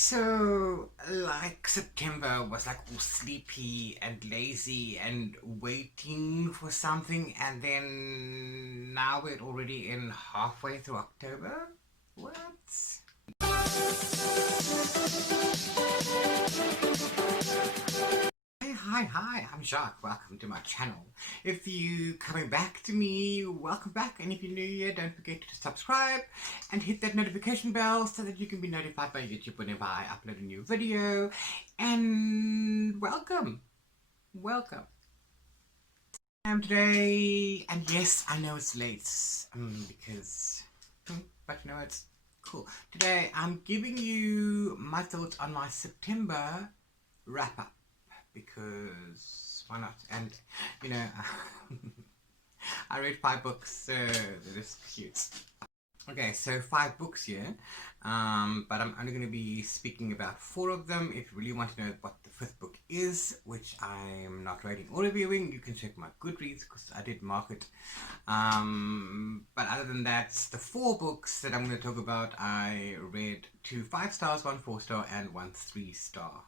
So, like, September was like all sleepy and lazy and waiting for something, and then now we're already in halfway through October? What? Hi, I'm Jacques. Welcome to my channel. If you coming back to me, welcome back. And if you're new here, don't forget to subscribe and hit that notification bell so that you can be notified by YouTube whenever I upload a new video. And welcome. Today, and yes, I know it's late because, but you know, it's cool. Today, I'm giving you my thoughts on my September wrap-up. Because why not? And you know, I read 5 books, so they're just cute. Okay, so 5 books here, but I'm only going to be speaking about 4 of them. If you really want to know what the 5th book is, which I'm not rating or reviewing, you can check my Goodreads because I did mark it. But other than that, the 4 books that I'm going to talk about, I read 2 5 stars, 1 4 star, and 1 3 star.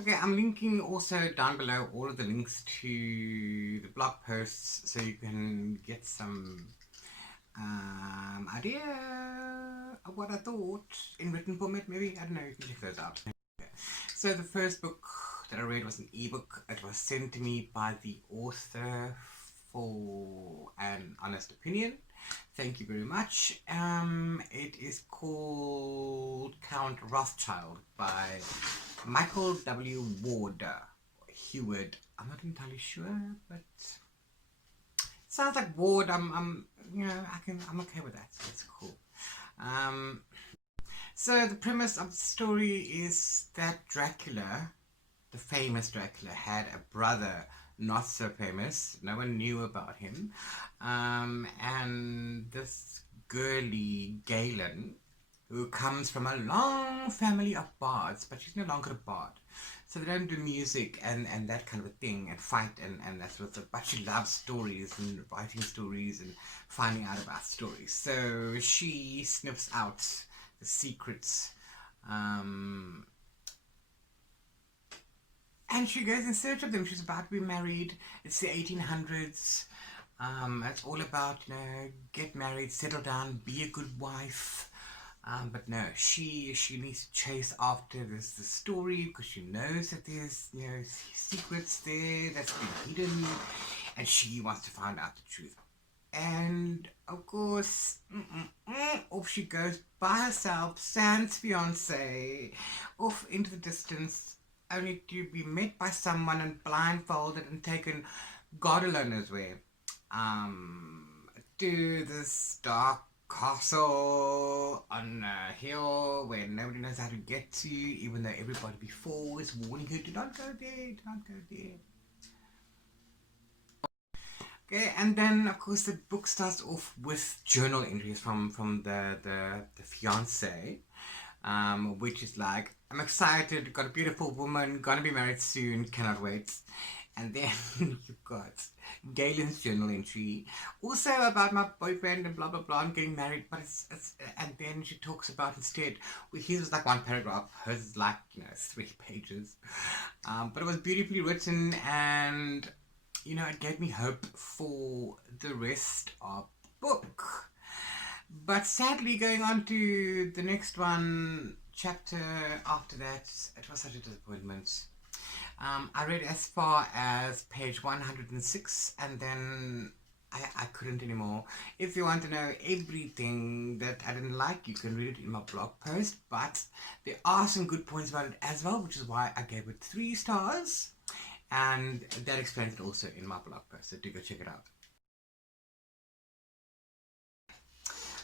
Okay, I'm linking also down below all of the links to the blog posts so you can get some idea of what I thought in written format, maybe. I don't know, you can check those out. Okay. So the first book that I read was an ebook. It was sent to me by the author for an honest opinion. Thank you very much. It is called Count Rothschild by Michael W. Ward. Heward. I'm not entirely sure, but it sounds like Ward. I'm okay with that. So it's cool. So the premise of the story is that Dracula, the famous Dracula, had a brother, not so famous. No one knew about him. And this girly Galen, who comes from a long family of bards, but she's no longer a bard. So they don't do music and that kind of a thing, and fight and that sort of stuff. But she loves stories and writing stories and finding out about stories. So she sniffs out the secrets. And she goes in search of them. She's about to be married. It's the 1800s. It's all about, you know, get married, settle down, be a good wife. But no, she needs to chase after this story because she knows that there's, you know, secrets there that's been hidden, and she wants to find out the truth. And of course, off she goes by herself, sans fiance, off into the distance, only to be met by someone and blindfolded and taken, God alone knows where, to this dark castle on a hill where nobody knows how to get to, even though everybody before is warning her, do not go there, do not go there. Okay, and then of course the book starts off with journal entries from the fiance, which is like, I'm excited, got a beautiful woman, gonna be married soon, cannot wait. And then you've got Galen's journal entry, also about my boyfriend and blah blah blah, I'm getting married, but it's and then she talks about instead, well, his was like 1 paragraph, hers is like, you know, 3 pages, but it was beautifully written, and you know, it gave me hope for the rest of the book. But sadly, going on to the next one, chapter after that, it was such a disappointment. I read as far as page 106, and then I couldn't anymore. If you want to know everything that I didn't like, you can read it in my blog post, but there are some good points about it as well, which is why I gave it 3 stars, and that explains it also in my blog post, so do go check it out.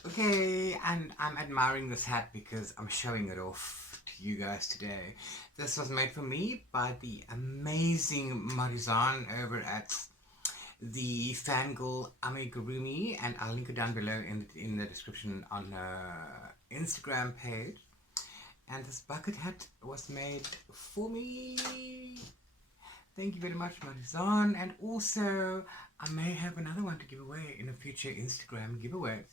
Okay, and I'm admiring this hat because I'm showing it off to you guys today. This was made for me by the amazing Marizan over at the fangirl Amigurumi, and I'll link it down below in the description on her Instagram page. And this bucket hat was made for me. Thank you very much, Marizan. And also, I may have another one to give away in a future Instagram giveaway.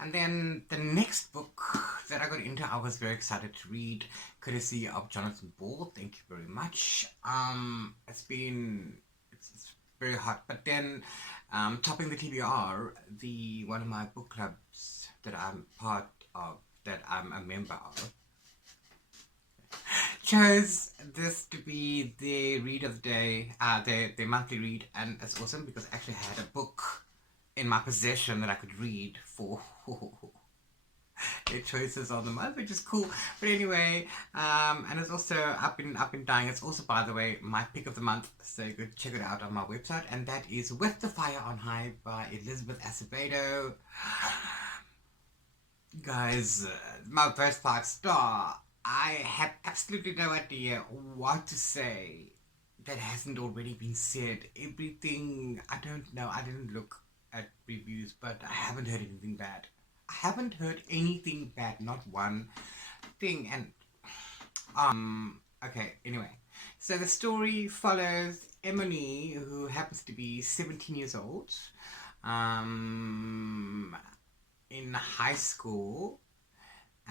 And then the next book that I got into, I was very excited to read, courtesy of Jonathan Ball. Thank you very much. It's very hot. But then, topping the TBR, one of my book clubs that I'm part of, that I'm a member of, chose this to be the read of the day, their monthly read, and it's awesome because I actually had a book in my possession that I could read for their choices on the month, which is cool. But anyway, and it's also I've been dying. It's also, by the way, my pick of the month, so you could check it out on my website, and that is With the Fire on High by Elizabeth Acevedo. Guys, my first 5-star. I have absolutely no idea what to say that hasn't already been said. Everything, I don't know. I didn't look at reviews, but I haven't heard anything bad. I haven't heard anything bad, not one thing. And okay, anyway, so the story follows Emily, who happens to be 17 years old, in high school,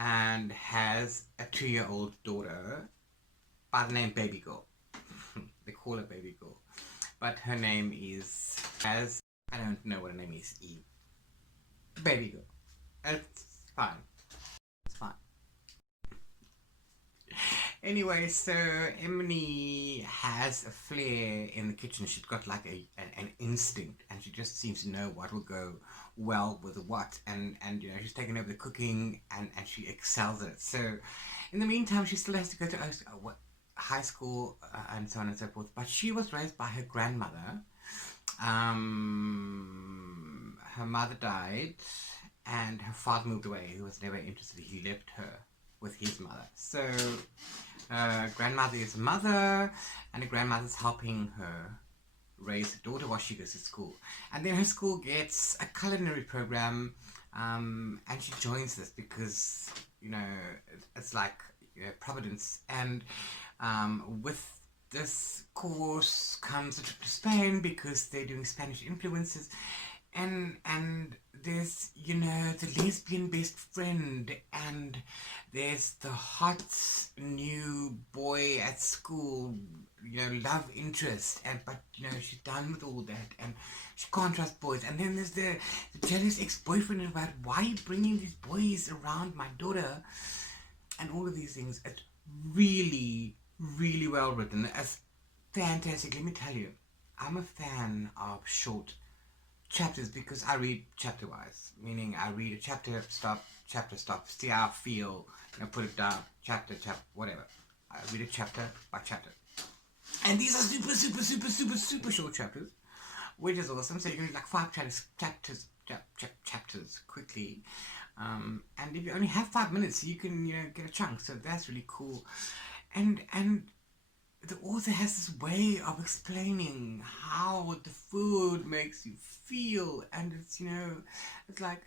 and has a 2-year-old daughter by the name Baby Girl. They call her Baby Girl, but her name is, as I don't know what her name is, Eve. Baby Girl. It's fine. It's fine. Anyway, so Emily has a flair in the kitchen. She's got like an instinct, and she just seems to know what will go well with what. And you know, she's taken over the cooking, and she excels at it. So in the meantime, she still has to go to high school, and so on and so forth. But she was raised by her grandmother. Her mother died, and her father moved away. He was never interested. He left her with his mother. So grandmother is a mother, and the grandmother's helping her raise her daughter while she goes to school. And then her school gets a culinary program, and she joins this because, you know, it's like, you know, Providence. And with this course comes a trip to Spain because they're doing Spanish influences. And there's, you know, the lesbian best friend, and there's the hot new boy at school, you know, love interest, but you know, she's done with all that, and she can't trust boys. And then there's the jealous ex-boyfriend about, why are you bringing these boys around my daughter, and all of these things. It's really, really well written. It's fantastic. Let me tell you, I'm a fan of short chapters because I read chapter wise, meaning I read a chapter, stop, see how I feel, you know, put it down, chapter, whatever. I read a chapter by chapter. And these are super short chapters, which is awesome. So you can read like 5 chapters quickly. And if you only have 5 minutes, you can, you know, get a chunk. So that's really cool. And the author has this way of explaining how the food makes you feel, and it's, you know, it's like,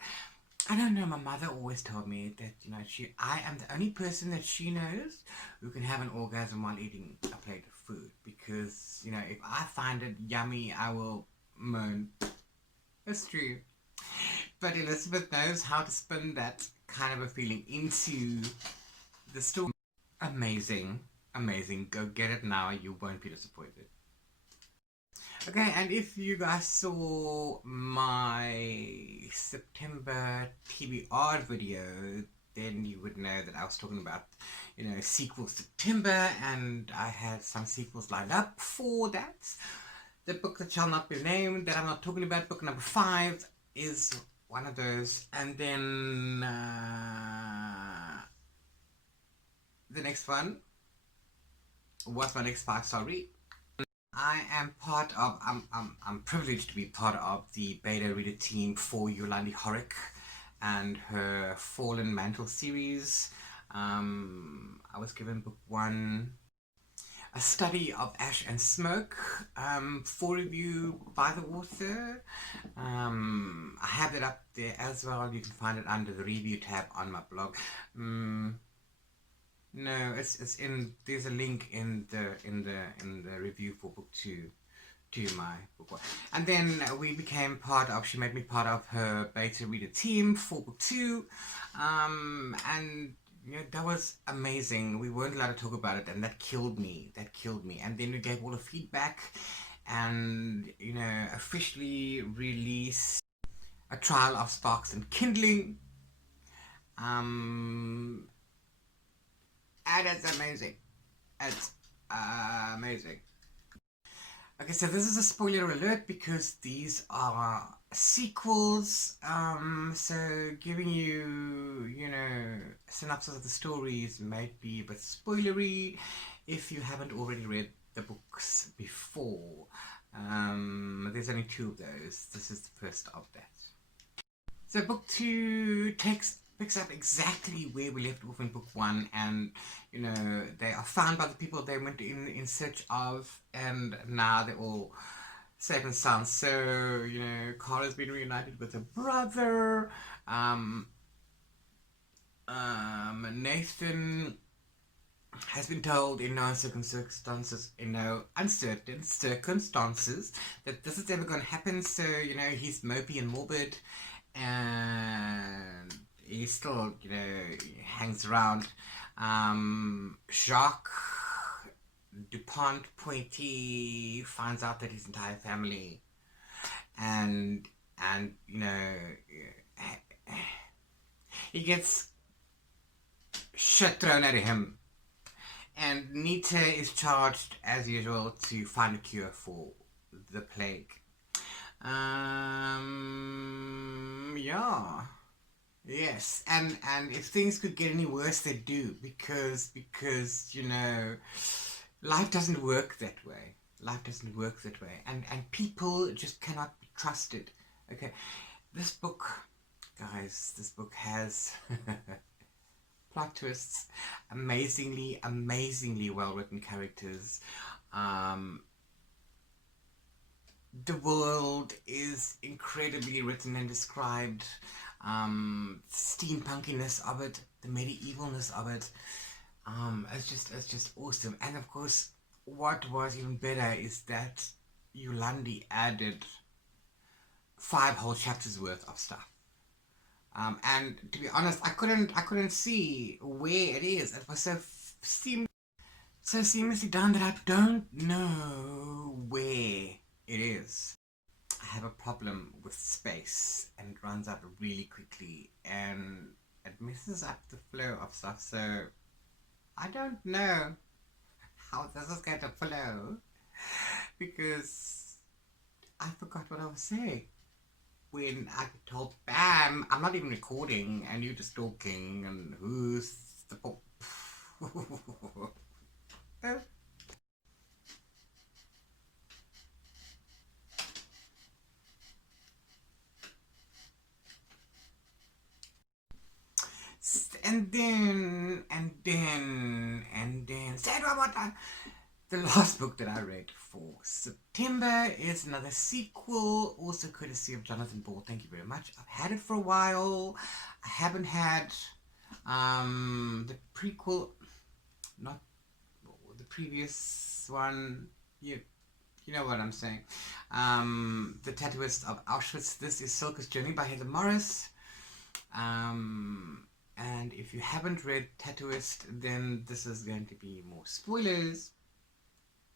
I don't know, my mother always told me that, you know, I am the only person that she knows who can have an orgasm while eating a plate of food, because, you know, if I find it yummy, I will moan. It's true. But Elizabeth knows how to spin that kind of a feeling into the story. Amazing. Go get it now, you won't be disappointed. Okay, and if you guys saw my September TBR video, then you would know that I was talking about, you know, sequel September, and I had some sequels lined up for that. The book that shall not be named, that I'm not talking about, book number 5, is one of those. And then the next one was my next 5-star read. I am part of, I'm privileged to be part of the beta reader team for Yolandi Horrick and her Fallen Mantle series. I was given book 1, A Study of Ash and Smoke, for review by the author. I have it up there as well. You can find it under the review tab on my blog. No, it's in. There's a link in the review for book 2. to my book one. And then we became part of, she made me part of her beta reader team for book two. And you know, that was amazing. We weren't allowed to talk about it, and that killed me. That killed me. And then we gave all the feedback and, you know, officially released a trial of Sparks and Kindling. And it's amazing. It's amazing. Okay, so this is a spoiler alert because these are sequels. So giving you, you know, a synopsis of the stories might be a bit spoilery if you haven't already read the books before. There's only two of those. This is the first of that. So book two picks up exactly where we left off in book one, and you know, they are found by the people they went in search of, and now they're all safe and sound. So, you know, Kara's been reunited with her brother. Nathan has been told in no uncertain circumstances, in no uncertain circumstances, that this is ever going to happen. So, you know, he's mopey and morbid, and he still, you know, hangs around. Jacques Dupont Pointy finds out that his entire family and you know, he gets shit thrown at him, and Nita is charged as usual to find a cure for the plague. Yeah. Yes, and if things could get any worse, they do, because you know, life doesn't work that way. Life doesn't work that way, and people just cannot be trusted. Okay, this book, guys, this book has plot twists, amazingly well written characters. The world is incredibly written and described. Steampunkiness of it, the medievalness of it, it's just awesome. And of course, what was even better is that Yolandi added 5 whole chapters worth of stuff. And to be honest, I couldn't see where it is. It was so seamlessly done that I don't know where it is. I have a problem with space, and it runs out really quickly, and it messes up the flow of stuff. So I don't know how this is going to flow, because I forgot what I was saying when I get told, bam, I'm not even recording and you're just talking, and who's the Pope? And then the last book that I read for September is another sequel, also courtesy of Jonathan Ball. Thank you very much. I've had it for a while. I haven't had the prequel, not the previous one. You know what I'm saying. The Tattooist of Auschwitz. This is Silka's Journey by Heather Morris. And if you haven't read Tattooist, then this is going to be more spoilers.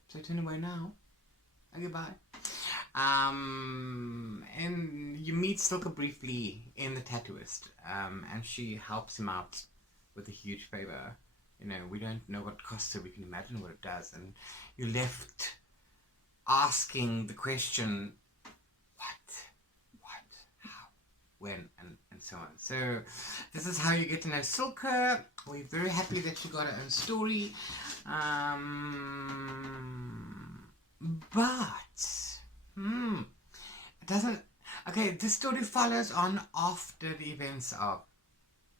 So turn away now. And goodbye. And you meet Silka briefly in the Tattooist. And she helps him out with a huge favor. You know, we don't know what it costs, so we can imagine what it does. And you're left asking the question, when, and so on. So this is how you get to know Silka. We're very happy that she got her own story. But it doesn't. Okay, this story follows on after the events of.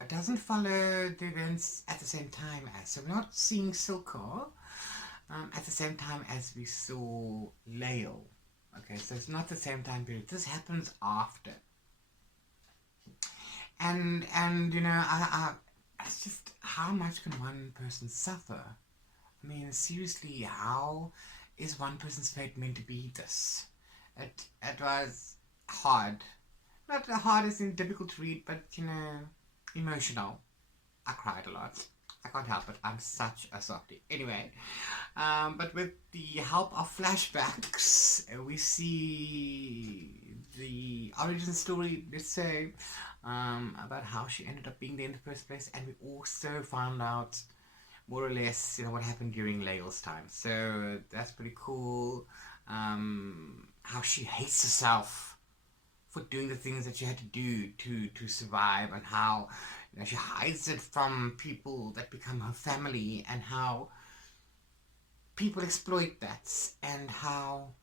It doesn't follow the events at the same time as. So we're not seeing Silka at the same time as we saw Lael. Okay, so it's not the same time period. This happens after. And you know, it's just, how much can one person suffer? I mean, seriously, how is one person's fate meant to be this? It was hard. Not the hardest and difficult to read, but emotional. I cried a lot. I can't help it. I'm such a softie. Anyway, but with the help of flashbacks, we see the origin story, let's say, about how she ended up being there in the first place, and we also found out more or less, what happened during Layle's time. So that's pretty cool. How she hates herself for doing the things that she had to do to survive, and how she hides it from people that become her family, and how people exploit that, and how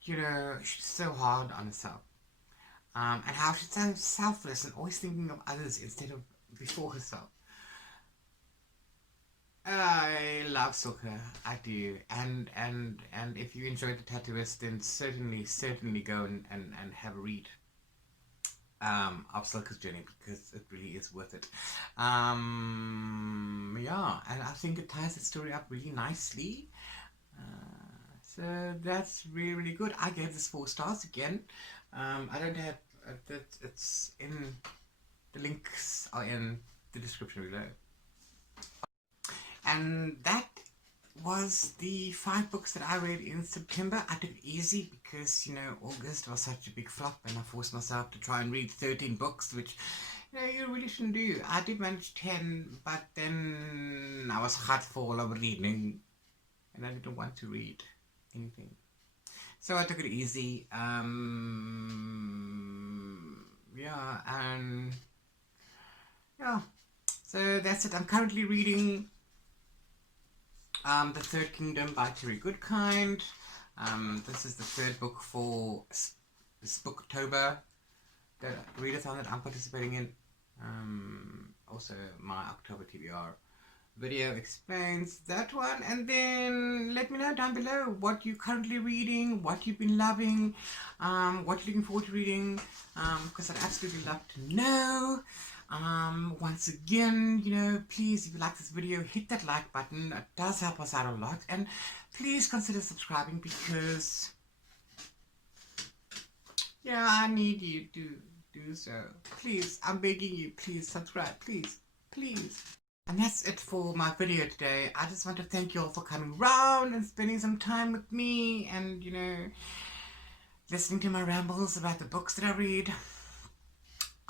she's so hard on herself, and how she's so selfless and always thinking of others instead of before herself. I love soccer, I do, and if you enjoyed The Tattooist, then certainly go and have a read of Silka's journey, because it really is worth it. Yeah, and I think it ties the story up really nicely. So that's really good. I gave this 4 stars again. I don't have that. It's in the links are in the description below. And that was the 5 books that I read in September. I took it easy because, August was such a big flop, and I forced myself to try and read 13 books, which, you really shouldn't do. I did manage 10, but then I was hot full of reading, and I didn't want to read anything. So I took it easy. Yeah, and yeah. So that's it. I'm currently reading The Third Kingdom by Terry Goodkind. This is the 3rd book for this Booktuber, the readathon that I'm participating in. Also, my October TBR video explains that one. And then let me know down below what you're currently reading, what you've been loving, what you're looking forward to reading, because I'd absolutely love to know. Once again, please, if you like this video, hit that like button. It does help us out a lot, and please consider subscribing, because I need you to do so. Please, I'm begging you, please subscribe, please. And that's it for my video today. I just want to thank you all for coming around and spending some time with me, and listening to my rambles about the books that I read.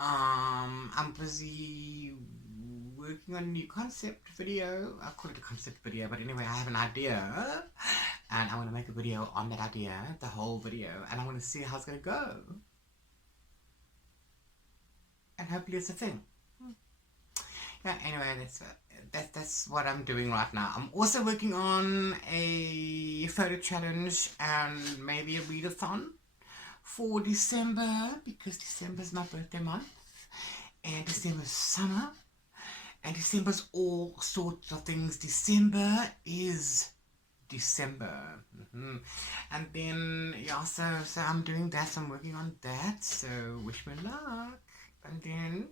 I'm busy working on a new concept video. I call it a concept video, but anyway, I have an idea, and I want to make a video on that idea, the whole video, and I want to see how it's going to go. And hopefully it's a thing. Yeah, anyway, that's what I'm doing right now. I'm also working on a photo challenge and maybe a readathon for December, because December is my birthday month, and December is summer, and December's all sorts of things. December is December. And then, yeah, so I'm doing that, so I'm working on that, so wish me luck. And then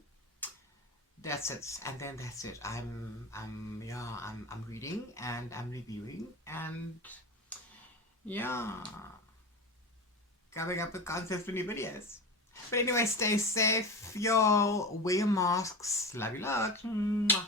that's it, I'm reading, and I'm reviewing, and coming up with concepts for new videos. But anyway, stay safe, y'all. Wear masks. Love you lot. Mwah.